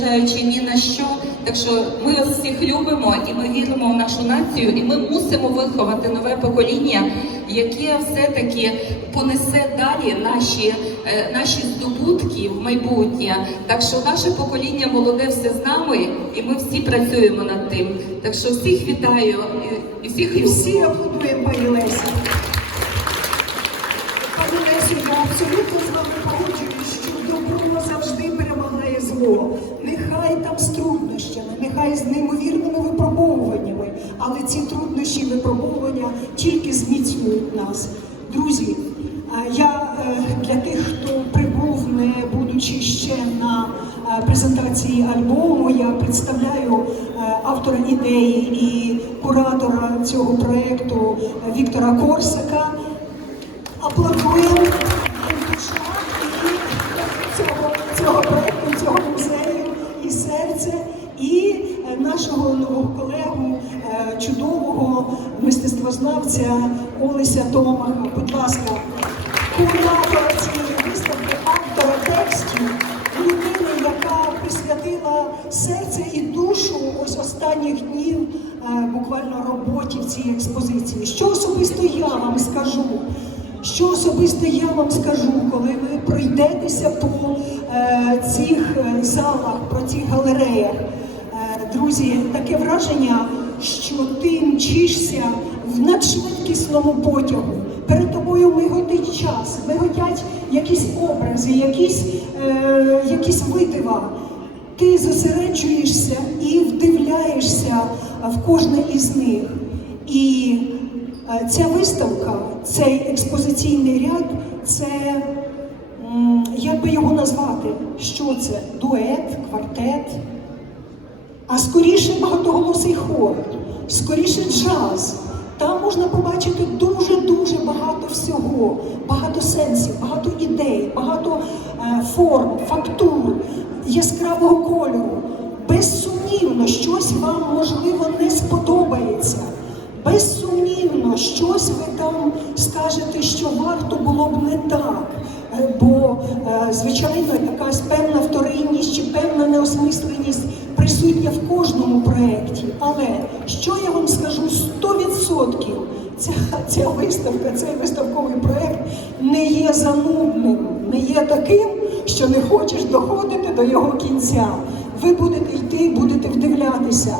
незважаючи ні на що. Так що ми вас всіх любимо і ми віримо в нашу націю, і ми мусимо виховати нове покоління, яке все-таки понесе далі наші, е, наші здобутки в майбутнє. Так що наше покоління молоде все з нами, і ми всі працюємо над тим. Так що всіх вітаю і- всіх І всі аплодуємо пані Лесі. Там з труднощами, нехай з неймовірними випробовуваннями, але ці труднощі випробовування тільки зміцнюють нас. Друзі, я е, для тих, хто прибув, не будучи ще на е, презентації альбому, я представляю е, автора ідеї і куратора цього проєкту е, Віктора Корсака. Аплодуємо серце, і е, нашого нового колегу, е, чудового мистецтвознавця Олеся Томаха. Будь ласка, куратор цієї виставки, автора текстів, людини, яка присвятила серце і душу ось останніх днів е, буквально роботі в цій експозиції. Що особисто я вам скажу? Що особисто я вам скажу, коли ви пройдетеся по цих е, залах, по цих галереях? Е, друзі, таке враження, що ти мчишся в надшвидкісному потягу. Перед тобою миготить час, миготять якісь образи, якісь, е, якісь видива. Ти зосереджуєшся і вдивляєшся в кожне із них. І е, ця виставка, цей експозиційний ряд, це як би його назвати? Що це? Дует, квартет, а скоріше багатоголосий хор, скоріше джаз. Там можна побачити дуже-дуже багато всього, багато сенсів, багато ідей, багато е, форм, фактур, яскравого кольору. Безсумнівно, щось вам можливо не сподобається. Безсумнівно, щось ви там скажете, що варто було б не так. Бо, е, звичайно, якась певна вторинність чи певна неосмисленість присутня в кожному проєкті. Але що я вам скажу 100%, ця, ця виставка, цей виставковий проєкт не є занудним, не є таким, що не хочеш доходити до його кінця. Ви будете йти, будете вдивлятися.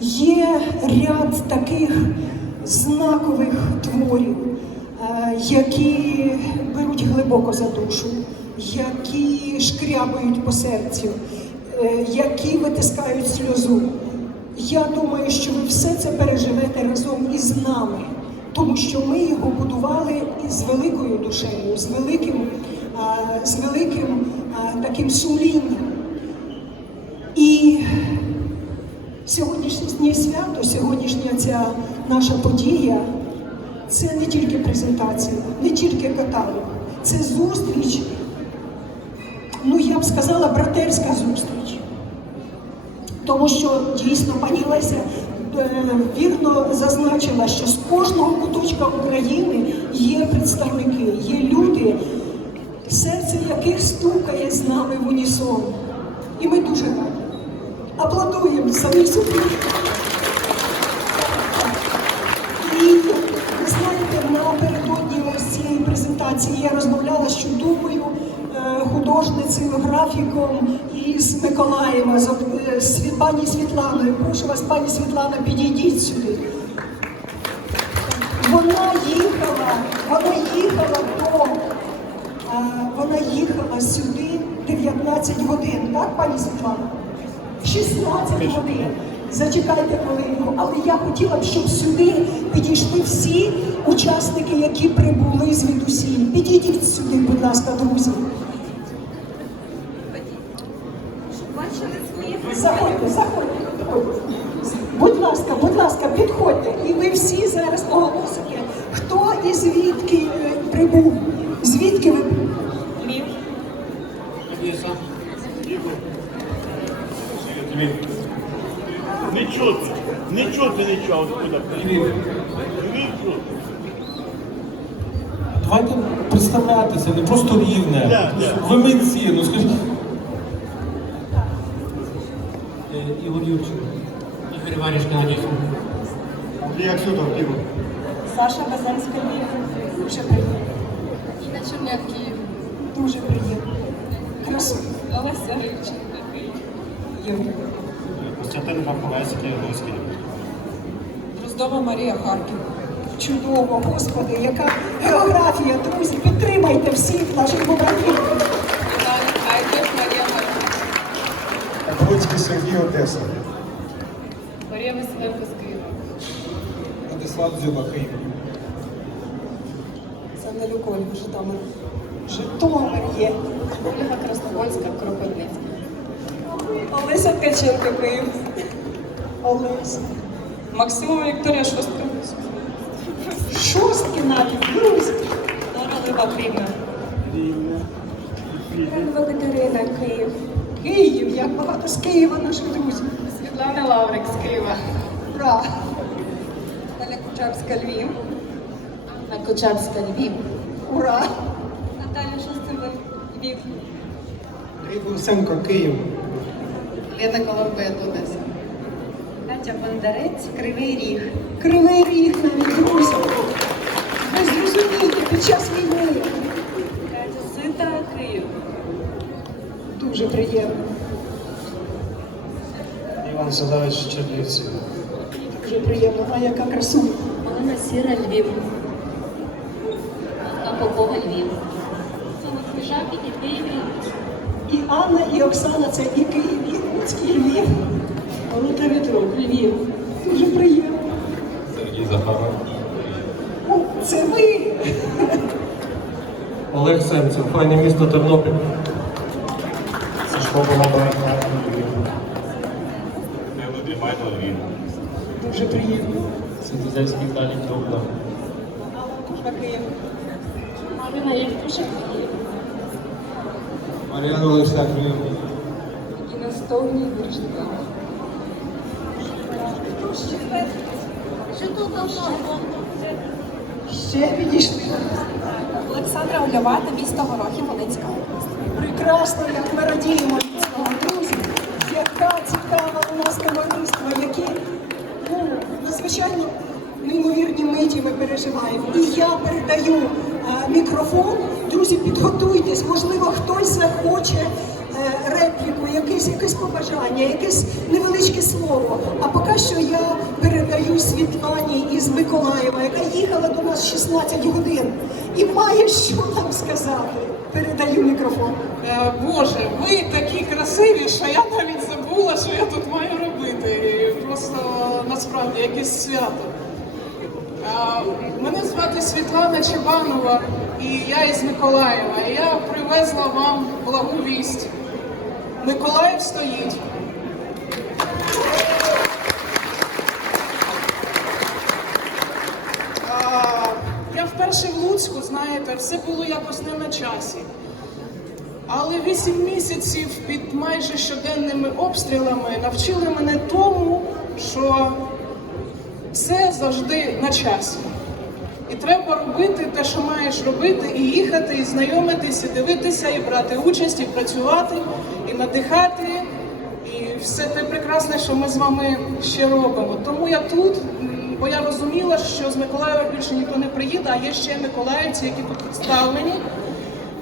Є ряд таких знакових творів, які беруть глибоко за душу, які шкрябають по серцю, е, які витискають сльозу. Я думаю, що ви все це переживете разом із нами, тому що ми його будували із великою душею, з великим, е, з великим е, таким сумлінням. І Сьогоднішнє свято, сьогоднішня ця наша подія це не тільки презентація, не тільки каталог, це зустріч, ну я б сказала, братерська зустріч. Тому що дійсно пані Леся е, вірно зазначила, що з кожного куточка України є представники, є люди, серце яких стукає з нами в унісон. І ми дуже раді. Аплодуємо самі собі. Презентації я розмовляла з чудовою е, художницею, графіком із Миколаєва, з е, пані Світланою. Прошу вас, пані Світлана, підійдіть сюди. Вона їхала, вона їхала до, е, вона їхала сюди 19 годин, так, пані Світлана? 16 годин. Зачекайте хвилинку, але я хотіла б, щоб сюди підійшли всі учасники, які прибули звідусіль. Підійдіть сюди, будь ласка, друзі. Заходьте, заходьте. Будь ласка, будь ласка, підходьте. І ви всі зараз оголосите, хто і звідки е, прибув. Звідки ви Львів. Не чути, не чути нічого, откуда Львів. Не чути. Давайте представлятися, не просто рівне. Ви митці, ну скажіть. Е, Ігор Юрченко. Ігор Іванович Геннадійович. Андрій Аксютов, Київ. Саша Базанська Львів. Дуже приємно. Інна Черняк, Київ. Дуже приємно. Олеся Рибченко, Костянтин Баховецький, Луцький. Дроздова Марія Харків. Чудово, Господи, яка географія, друзі, підтримайте всіх наших побратимів. Марія. Сергій Одеса. Марія Василенко з Києва. Владислав Дзюба, Київ. Санелюк Ольга, Житомир. Житомир є. Ольга Краснопольська, Кропивницька. Олеся Ткаченко, Київ. Олеся. Максимова Вікторія Шостка. Шостки навіть, друзі. Лора Лива, Київна. Катерина, Київ. Київ, як багато з Києва наших друзів. Світлана Лаврик з Києва. Ура! Оля Кучавська, Львів. Анна Кочарська, Львів. Ура! Наталя Шостина, Львів. Луценко, Київ. Лена Коломбет, Одеса. Катя Бондарець, Кривий Ріг. Кривий Ріг навіть, друзі. Ви зрозумієте, під час війни. Катя Сита, Київ. Дуже приємно. Іван Садович, Чернівці. Дуже приємно. А яка красуня. Олена Сіра, Львів. Анна Попова, Львів. Свіжак і Київ. І Анна, і Оксана це і Київ, і Луцький, і Львів. Львів. Дуже приємно. Сергій Захаров. О, це ви. Олег Семцев, файне місто Тернопіль. Сашко Балабай, Мелоді Майкл Львів. Дуже приємно. Святозельський Віталій Кровна. Кужа Київ. Марина Євтушек, Мар'яна Олександрівна. І на стороні Віршника. Ще підійшли. Олександра Ольова та місто Горохів, Волинська область. Прекрасно, як ми радіємо від цього, друзі. Яка цікава у нас товариство, які ну, надзвичайно неймовірні миті ми переживаємо. І я передаю е, мікрофон. Друзі, підготуйтесь, можливо, хтось захоче репліку, якесь, якесь побажання, якесь невеличке слово. А поки що я передаю Світлані із Миколаєва, яка їхала до нас 16 годин і має що нам сказати. Передаю мікрофон. Е, Боже, ви такі красиві, що я навіть забула, що я тут маю робити. Просто насправді якесь свято. Е, Мене звати Світлана Чебанова, і я із Миколаєва. Я привезла вам благу вість. Миколаїв стоїть. Я вперше в Луцьку, знаєте, все було якось не на часі. Але вісім місяців під майже щоденними обстрілами навчили мене тому, що все завжди на часі. І треба робити те, що маєш робити, і їхати, і знайомитися, і дивитися, і брати участь, і працювати, і надихати, і все те прекрасне, що ми з вами ще робимо. Тому я тут, бо я розуміла, що з Миколаєва більше ніхто не приїде, а є ще миколаївці, які тут представлені.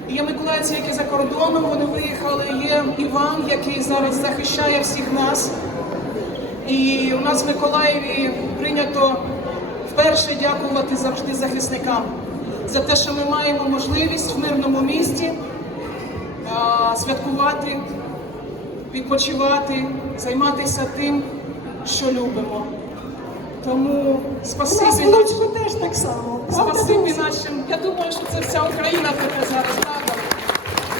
Є миколаївці, які за кордоном вони виїхали. Є Іван, який зараз захищає всіх нас. І у нас в Миколаєві прийнято вперше дякувати завжди захисникам за те, що ми маємо можливість в мирному місті а, святкувати, відпочивати, займатися тим, що любимо. Тому спасибі нашим, теж так само. Спасибі нашим. Я думаю, що це вся Україна тебе зараз рада.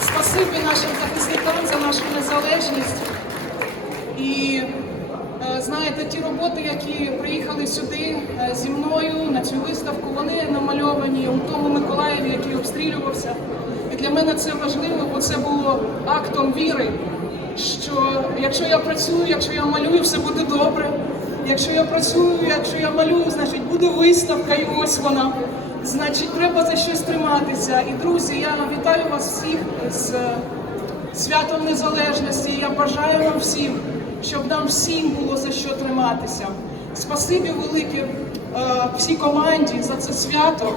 Спасибі нашим захисникам за нашу незалежність. І е, знаєте, ті роботи, які приїхали сюди е, зі мною на цю виставку, вони намальовані у тому Миколаєві, який обстрілювався. І для мене це важливо, бо це було актом віри, що якщо я працюю, якщо я малюю, все буде добре. Якщо я працюю, якщо я малюю, значить буде виставка, і ось вона. Значить, треба за щось триматися. І друзі, я вітаю вас всіх з е, святом незалежності. Я бажаю вам всім щоб нам всім було за що триматися. Спасибі велике е, всій команді за це свято,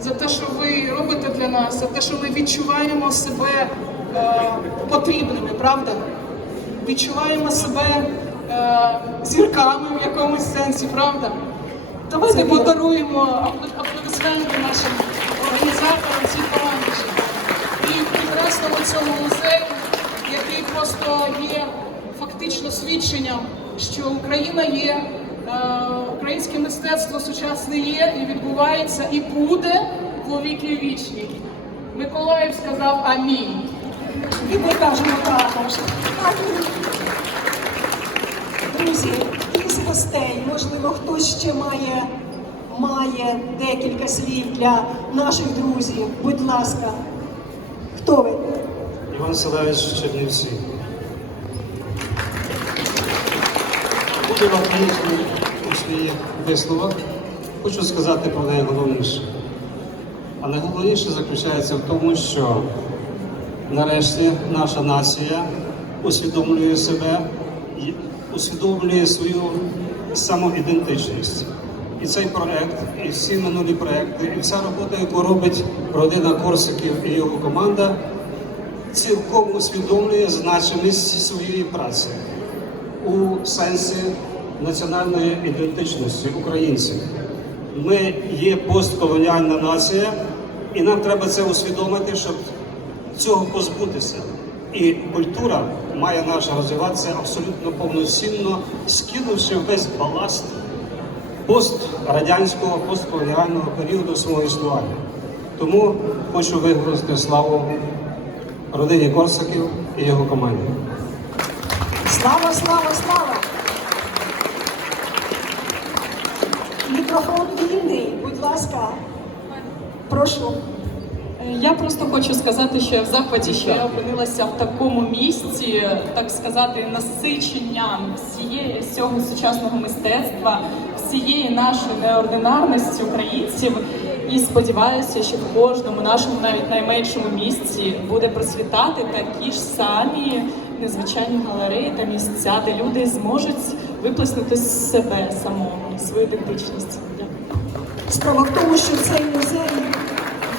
за те, що ви робите для нас, за те, що ми відчуваємо себе потрібними, правда? Відчуваємо себе е, зірками в якомусь сенсі, правда? Давайте подаруємо апл- аплодисменти нашим організаторам цієї команди. І прекрасному цьому музею, який просто є фактично свідченням, що Україна є, е, українське мистецтво сучасне є і відбувається, і буде во віки вічні. Миколаїв сказав амінь. І ми кажемо також. Друзі, із гостей, можливо, хтось ще має, має декілька слів для наших друзів. Будь ласка, хто ви? Іван Селевич Чернівці. Буду лаконічний у своїх висловах. Хочу сказати про найголовніше. А найголовніше заключається в тому, що нарешті наша нація усвідомлює себе усвідомлює свою самоідентичність. І цей проект, і всі минулі проекти, і вся робота, яку робить родина Корсиків і його команда, цілком усвідомлює значимість своєї праці у сенсі національної ідентичності українців. Ми є постколоніальна нація, і нам треба це усвідомити, щоб цього позбутися. І культура має наша розвиватися абсолютно повноцінно, скинувши весь баласт пострадянського, постколоніального періоду свого існування. Тому хочу виголосити славу родині Корсаків і його команді. Слава, слава, слава! Мікрофон вільний, будь ласка. Прошу. Я просто хочу сказати, що я в захваті, я опинилася в такому місці, так сказати, насиченням всієї всього сучасного мистецтва, всієї нашої неординарності українців. І сподіваюся, що в кожному нашому, навіть найменшому місці, буде процвітати такі ж самі незвичайні галереї та місця, де люди зможуть виплеснути себе самого свою ідентичність. Дякую. Справа в тому, що цей музей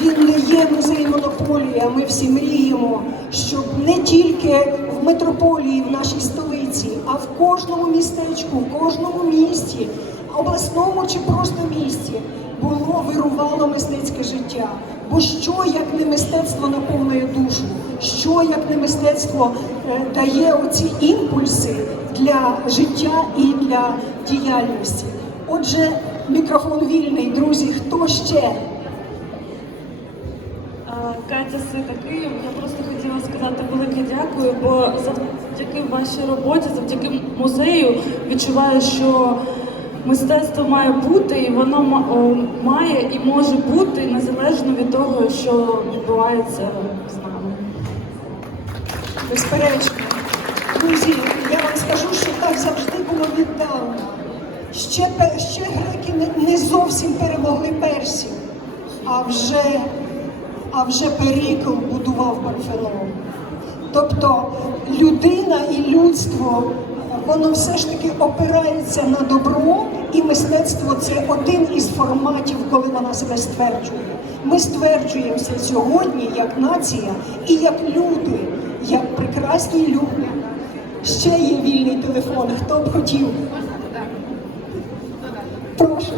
він не є музей монополії. а Ми всі мріємо, щоб не тільки в метрополії, в нашій столиці, а в кожному містечку, в кожному місті, обласному чи просто місті було вирувало мистецьке життя. Бо що як не мистецтво наповнює душу, що як не мистецтво е, дає оці імпульси для життя і для діяльності. Отже, мікрофон вільний, друзі. Хто ще? Катя Сита Київ. Я просто хотіла сказати велике дякую, бо завдяки вашій роботі, завдяки музею відчуваю, що мистецтво має бути, і воно має і може бути незалежно від того, що відбувається з нами. Безперечно. Друзі, я вам скажу, що так завжди було віддавна. Ще, ще греки не зовсім перемогли персів, а вже, а вже Перикл будував Парфенон. Тобто людина і людство, воно все ж таки опирається на добро, і мистецтво це один із форматів, коли вона себе стверджує. Ми стверджуємося сьогодні як нація і як люди, як прекрасні люди. Ще є вільний телефон. Хто б хотів? Прошу.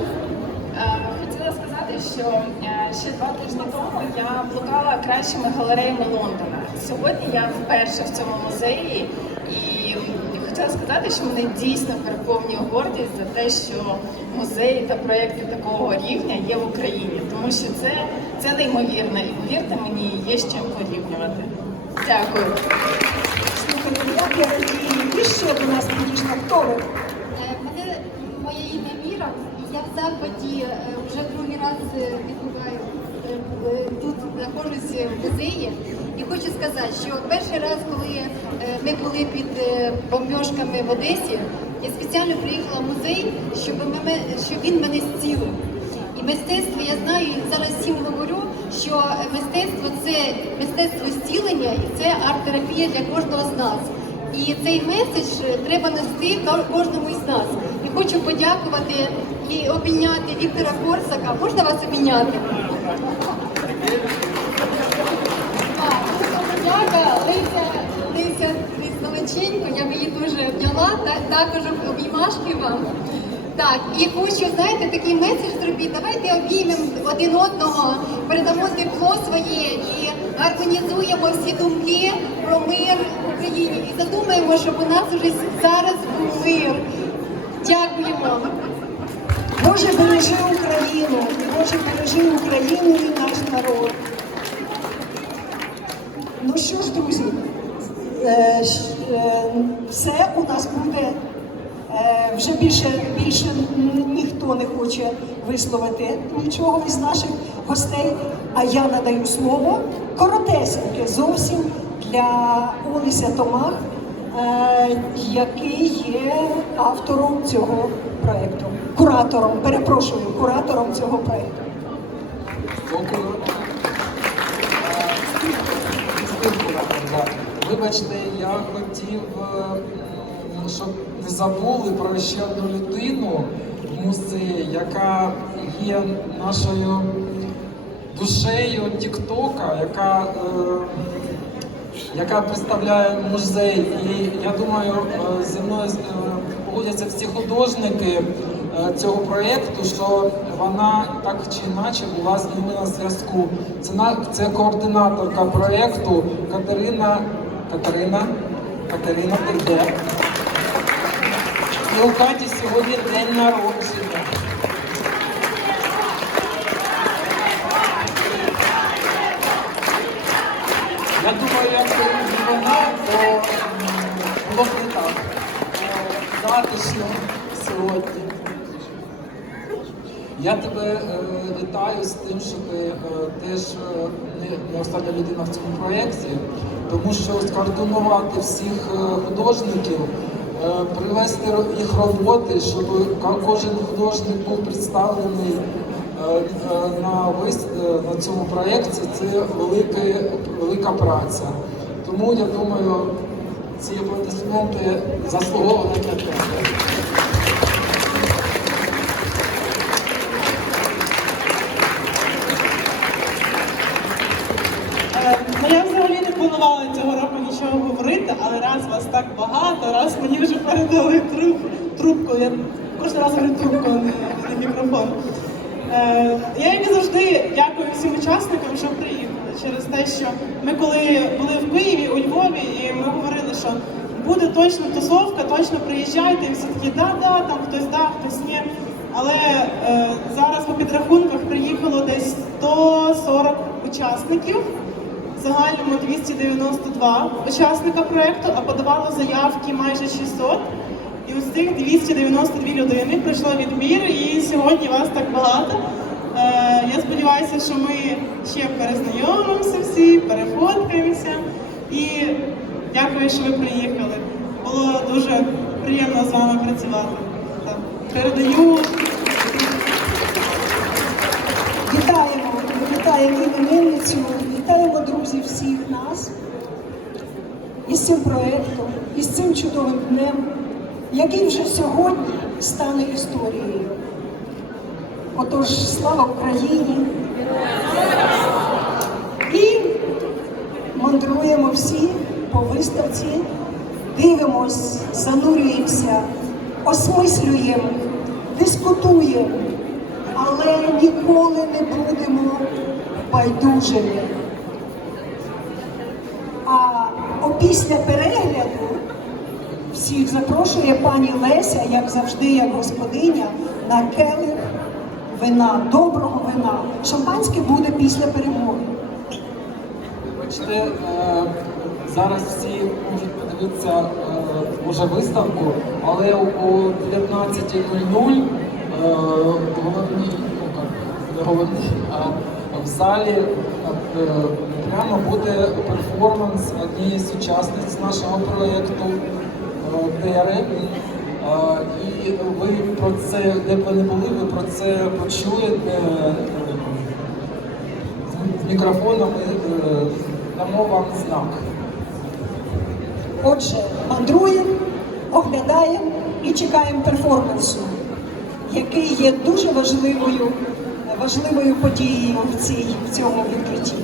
Що е, ще два тижні тому я блукала кращими галереями Лондона. Сьогодні я вперше в цьому музеї і хотіла сказати, що мене дійсно переповнює гордість за те, що музеї та проекти такого рівня є в Україні, тому що це, це неймовірно, і повірте мені, є з чим порівнювати. Дякую. Слухайте, як я. І ще до нас підійшла. Хто ви? Е, Мене моє ім'я Міра, і я в захваті е, вже другий раз е, відбуваю е, тут знаходжусь в музеї. І хочу сказати, що перший раз, коли ми були під бомбьошками в Одесі, я спеціально приїхала в музей, щоб, мене, щоб він мене зцілив. І мистецтво, я знаю, і зараз всім говорю, що мистецтво це мистецтво зцілення і це арт-терапія для кожного з нас. І цей меседж треба нести кожному із нас. І хочу подякувати і обійняти Віктора Корсака. Можна вас обійняти? Дяка, Леся, Леся Величенько, я би її дуже обняла, та- також обіймашки вам. Так, і хочу, знаєте, такий меседж зробити. Давайте обіймемо один одного, передамо тепло своє і організуємо всі думки про мир в Україні. І задумаємо, щоб у нас уже зараз був мир. Дякуємо. Боже, бережи Україну, Боже, бережи Україну і наш народ. Ну що ж, друзі, е, е, все у нас буде. Е, Вже більше, більше ніхто не хоче висловити нічого із наших гостей. А я надаю слово коротесеньке зовсім для Олеся Томах, який є автором цього проєкту. Куратором, перепрошую, куратором цього проєкту. Вибачте, я хотів, е, щоб не забули про ще одну людину в музеї, яка є нашою душею Тіктока, яка, е, яка представляє музей. І я думаю, е, зі мною погодяться всі художники цього проєкту, що вона так чи інакше була з ними на зв'язку. Це, це координаторка проєкту Катерина Катерина Катерина Терде. І у Каті сьогодні день народження. Я думаю, якби не вона, то було б не так е, затишно сьогодні. Я тебе е, вітаю з тим, що ти е, теж е, не, остання людина в цьому проєкті, тому що скоординувати всіх художників, привести їх роботи, щоб кожен художник був представлений на, вис, е, на цьому проєкті, це велике, велика праця. Тому я думаю, ці аплодисменти заслуговувані для тебе. Ну я взагалі не планувала цього року нічого говорити, але раз вас так багато, раз мені вже передали труб, трубку. Я кожен раз говорю трубку, а не мікрофон. Е, я як і завжди дякую всім учасникам, що приїхали. Через те, що ми коли були в Києві, у Львові, і ми говорили, що буде точно тусовка, точно приїжджайте, і всі такі, да-да, там хтось да, хтось ні. Але е, зараз по підрахунках приїхало десь 140 учасників. Загальному 292 учасника проєкту, а подавало заявки майже 600. І з цих 292 людини пройшло відбір, і сьогодні вас так багато. Е, я сподіваюся, що ми ще перезнайомимося всі, перефоткаємося. І дякую, що ви приїхали. Було дуже приємно з вами працювати. Так. Передаю Вітаємо, вітаємо друзів нас із цим проєктом, із цим чудовим днем, який вже сьогодні стане історією. Отож, слава Україні! І мандруємо всі по виставці, дивимось, занурюємося, осмислюємо, дискутуємо але ніколи не будемо байдужими. А опісля перегляду всіх запрошує пані Леся, як завжди, як господиня, на келих вина, доброго вина. Шампанське буде після перемоги. Бачите, е, зараз всі можуть подивитися е, уже виставку, але о 19.00 е, як, не головні, а в залі е, прямо буде перформанс однієї з учасниць нашого проєкту е, Е, І ви про це, де б ви не були, ви про це почуєте. е, з мікрофоном і е, дамо вам знак. Отже, мандруємо, оглядаємо і чекаємо перформансу, який є дуже важливою, важливою подією в, цій, в цьому відкритті.